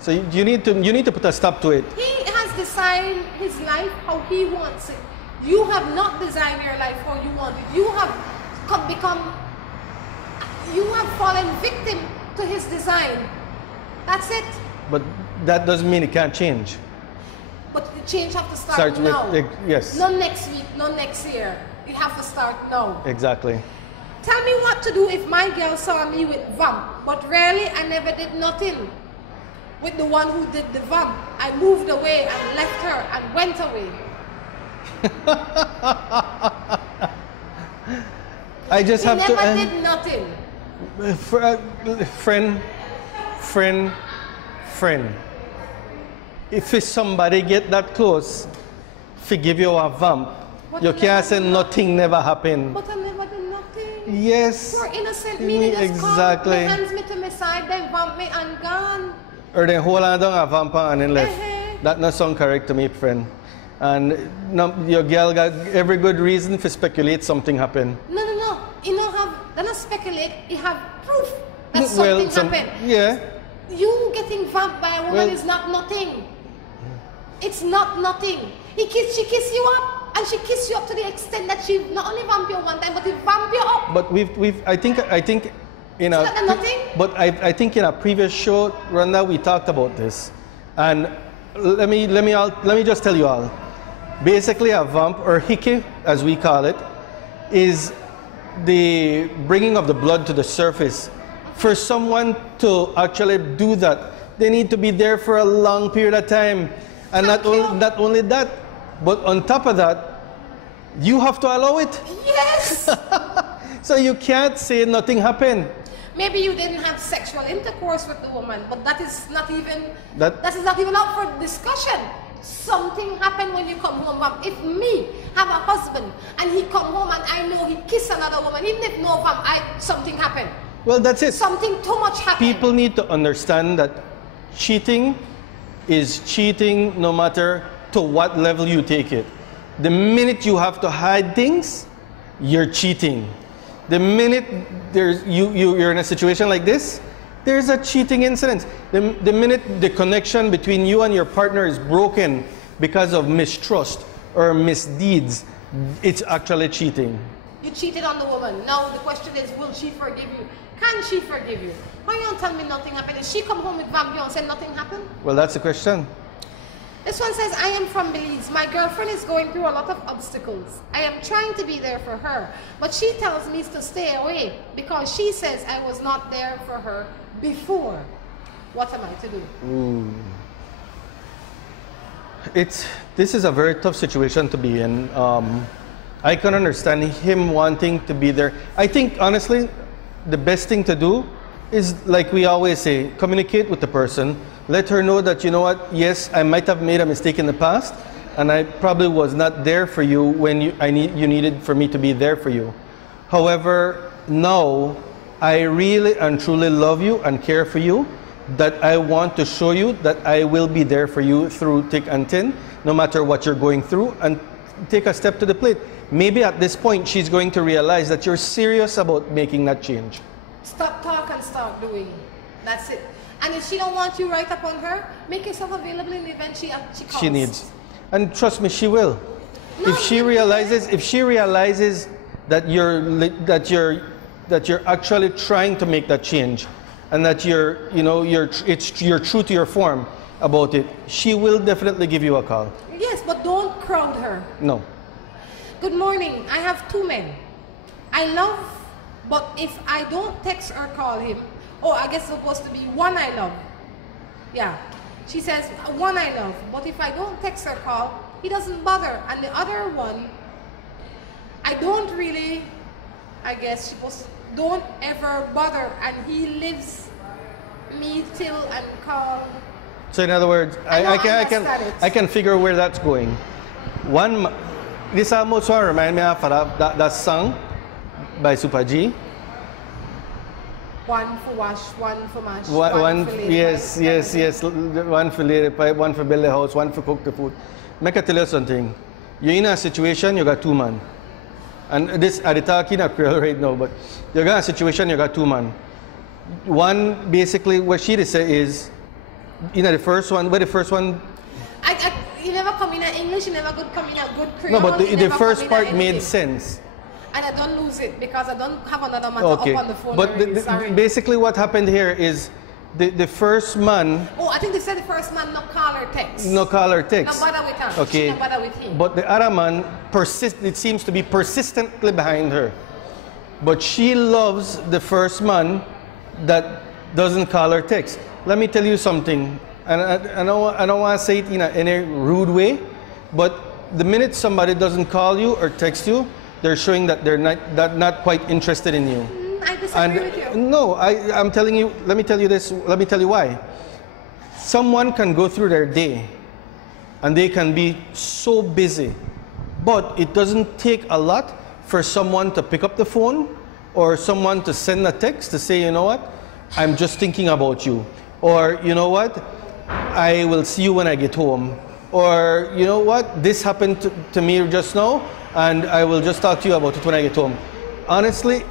So you need to put a stop to it. He has designed his life how he wants it. You have not designed your life how you want it. You have fallen victim to his design. That's it. But that doesn't mean it can't change. But the change have to start now. Yes. Not next week, not next year. It have to start now. Exactly. Tell me what to do if my girl saw me with vamp, but rarely I never did nothing with the one who did the vamp. I moved away and left her and went away. I just have to. Never did nothing. Friend. If somebody get that close, forgive you a vamp. You can't say nothing never happened. But I never did nothing. Yes. For innocent me, they just exactly. come, hands me to my side, they vamp me and gone. Or they hold on down a vamp and then left. That not sound correct to me, friend. And your girl got every good reason to speculate something happened. No. You know, they not speculate, you have proof that something happened. Yeah. You getting vamped by a woman is not nothing. It's not nothing. She kiss you up, and she kiss you up to the extent that she not only vamp you one time, but she vamp you up. But I think in a. It's not nothing. But I think in a previous show, Rhonda, we talked about this, and let me just tell you all. Basically, a vamp, or hickey, as we call it, is the bringing of the blood to the surface. For someone to actually do that, they need to be there for a long period of time. And not only that, but on top of that, you have to allow it. Yes! So you can't say nothing happened. Maybe you didn't have sexual intercourse with the woman, but that is not even up for discussion. Something happened when you come home. If me have a husband and he come home and I know he kissed another woman, even if something happened. Well, that's it. Something too much happened. People need to understand that cheating is cheating no matter to what level you take it. The minute you have to hide things, you're cheating. The minute you're in a situation like this, there's a cheating incident. The minute the connection between you and your partner is broken because of mistrust or misdeeds, it's actually cheating. You cheated on the woman. Now the question is, will she forgive you? Can she forgive you? Why you don't tell me nothing happened? If she come home with vampire and say nothing happened? Well, that's the question. This one says, I am from Belize. My girlfriend is going through a lot of obstacles. I am trying to be there for her, but she tells me to stay away because she says I was not there for her before. What am I to do? Ooh. This is a very tough situation to be in. I can understand him wanting to be there. I think, honestly, the best thing to do is, like we always say, communicate with the person. Let her know that, you know what, yes, I might have made a mistake in the past, and I probably was not there for you when you needed for me to be there for you. However, now, I really and truly love you and care for you, that I want to show you that I will be there for you through thick and thin, no matter what you're going through, and take a step to the plate. Maybe at this point, she's going to realize that you're serious about making that change. Stop talk and start doing. That's it. And if she don't want you right up on her, make yourself available in the event she calls. She needs. And trust me, she will. No, if she realizes that you're actually trying to make that change, and that you're true to your form about it, she will definitely give you a call. Yes, but don't crowd her. No. Good morning. I have 2 men. I love, but if I don't text or call him, I guess it's supposed to be one I love. Yeah. She says, one I love, but if I don't text or call, he doesn't bother. And the other one, I don't really, I guess, don't ever bother, and he lives me till and call. So in other words, I can figure where that's going. This almost reminds me of that song by Super G. One for wash, one for mash. Yes. One for lay the pipe, one for build the house, one for cook the food. Make I tell you something. You're in a situation, you got 2 men. And this, I'm talking a Creole right now, but you got a situation, you got 2 men. One, basically, what she say is, the first one, you never come in English, you never come in a good Creole. No, but the first part made sense. And I don't lose it because I don't have another man up on the phone. But basically what happened here is the first man... I think they said the first man no call or text. No call or text. No bother with her. Okay. No bother with him. But the other man, it seems to be persistently behind her. But she loves the first man that doesn't call or text. Let me tell you something. And I don't want to say it in a rude way, but the minute somebody doesn't call you or text you, they're showing that they're not quite interested in you. I disagree with you. No, I'm telling you, let me tell you this, let me tell you why. Someone can go through their day and they can be so busy, but it doesn't take a lot for someone to pick up the phone or someone to send a text to say, you know what, I'm just thinking about you. Or, you know what, I will see you when I get home. Or, you know what, this happened to me just now, and I will just talk to you about it when I get home. Honestly,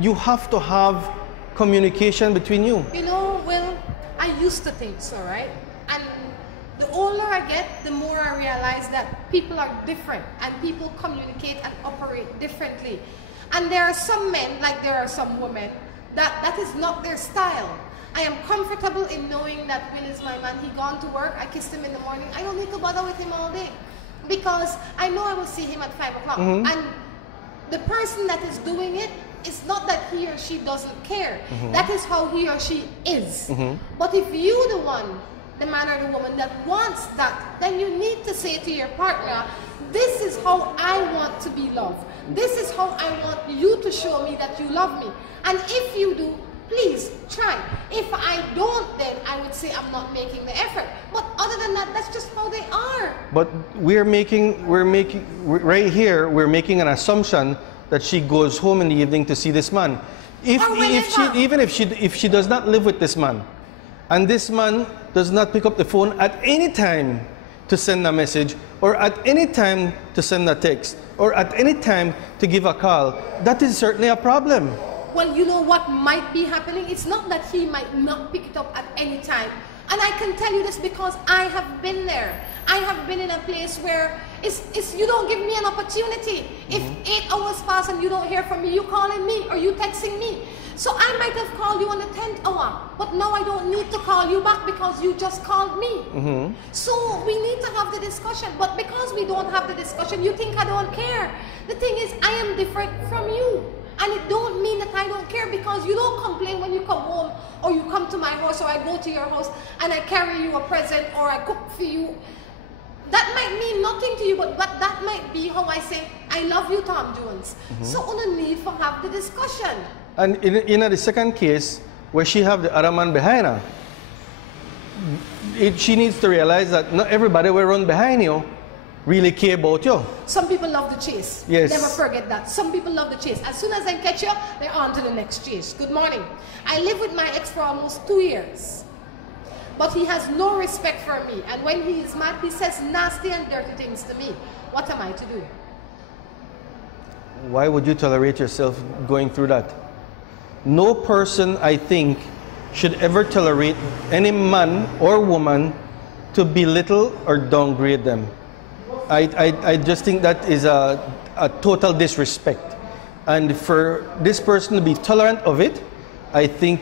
you have to have communication between you. You know, Will, I used to think so, right? And the older I get, the more I realize that people are different and people communicate and operate differently. And there are some men, like there are some women, that is not their style. I am comfortable in knowing that Will is my man. He gone to work, I kissed him in the morning. I don't need to bother with him all day because I know I will see him at 5 o'clock. Mm-hmm. And the person that is doing it, it's not that he or she doesn't care. Mm-hmm. That is how he or she is. Mm-hmm. But if you the man or the woman that wants that, then you need to say to your partner, this is how I want to be loved. This is how I want you to show me that you love me. And if you do, please try. If I don't, then I would say I'm not making the effort. But other than that, that's just how they are. But we're making right here, we're making an assumption that she goes home in the evening to see this man. Even if she does not live with this man, and this man does not pick up the phone at any time to send a message, or at any time to send a text, or at any time to give a call, that is certainly a problem. Well, you know what might be happening? It's not that he might not pick it up at any time. And I can tell you this because I have been there. I have been in a place where it's you don't give me an opportunity. If 8 hours pass and you don't hear from me, you calling me or you texting me. So I might have called you on the 10th hour, but now I don't need to call you back because you just called me. So we need to have the discussion, but because we don't have the discussion, you think I don't care. The thing is, I am different from you. And it don't mean that I don't care, because you don't complain when you come home or you come to my house or I go to your house and I carry you a present or I cook for you. That might mean nothing to you, but that might be how I say, I love you, Tom Jones. So on a need for have the discussion. And in the second case, where she have the other man behind her, she needs to realize that not everybody will run behind you really care about you. Some people love the chase. Yes. Never forget that. Some people love the chase. As soon as I catch you, they're on to the next chase. Good morning. I lived with my ex for almost 2 years. But he has no respect for me. And when he is mad, he says nasty and dirty things to me. What am I to do? Why would you tolerate yourself going through that? No person, I think, should ever tolerate any man or woman to belittle or downgrade them. I just think that is a total disrespect. And for this person to be tolerant of it, I think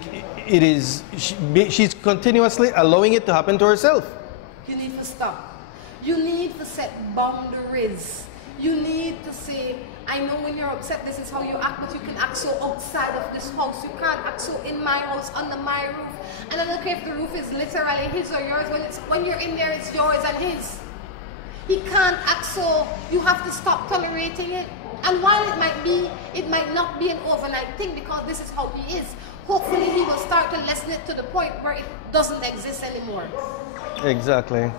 it is, she's continuously allowing it to happen to herself. You need to stop. You need to set boundaries. You need to say, I know when you're upset, this is how you act, but you can act so outside of this house. You can't act so in my house, under my roof. And I don't care if the roof is literally his or yours. When you're in there, it's yours and his. He can't act so. You have to stop tolerating it. And while it might not be an overnight thing, because this is how he is, hopefully he will start to lessen it to the point where it doesn't exist anymore. Exactly.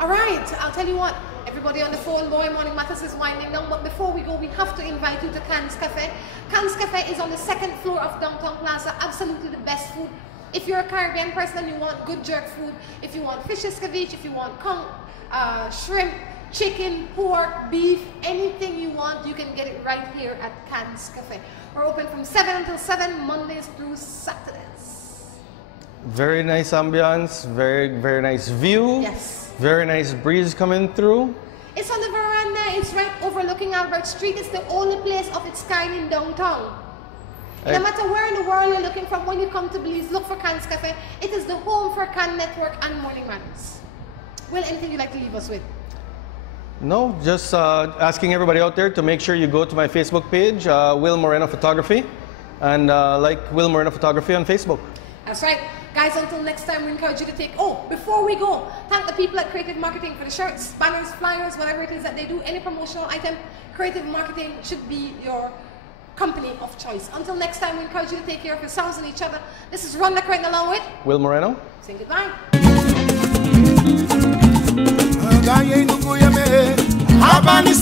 All right, I'll tell you what. Everybody on the phone, Boy Morning Matters is winding down. But before we go, we have to invite you to Cannes Cafe. Cannes Cafe is on the 2nd floor of Downtown Plaza. Absolutely the best food. If you're a Caribbean person and you want good jerk food, if you want fish escabeche, if you want shrimp, chicken, pork, beef, anything you want, you can get it right here at Cannes Cafe. We're open from 7 until 7, Mondays through Saturdays. Very nice ambiance, very nice view. Yes. Very nice breeze coming through. It's on the veranda. It's right overlooking Albert Street. It's the only place of its kind in downtown. No matter where in the world you're looking from, when you come to Belize, look for Cannes Cafe. It is the home for Cannes Network and Morning Matters. Well, anything you'd like to leave us with? No, just asking everybody out there to make sure you go to my Facebook page, Will Moreno Photography, and like Will Moreno Photography on Facebook. That's right. Guys, until next time, we encourage you to take... Oh, before we go, thank the people at Creative Marketing for the shirts, banners, flyers, whatever it is that they do. Any promotional item, Creative Marketing should be your company of choice. Until next time, we encourage you to take care of yourselves and each other. This is Rhonda Crichton along with... Will Moreno. Saying goodbye. Habani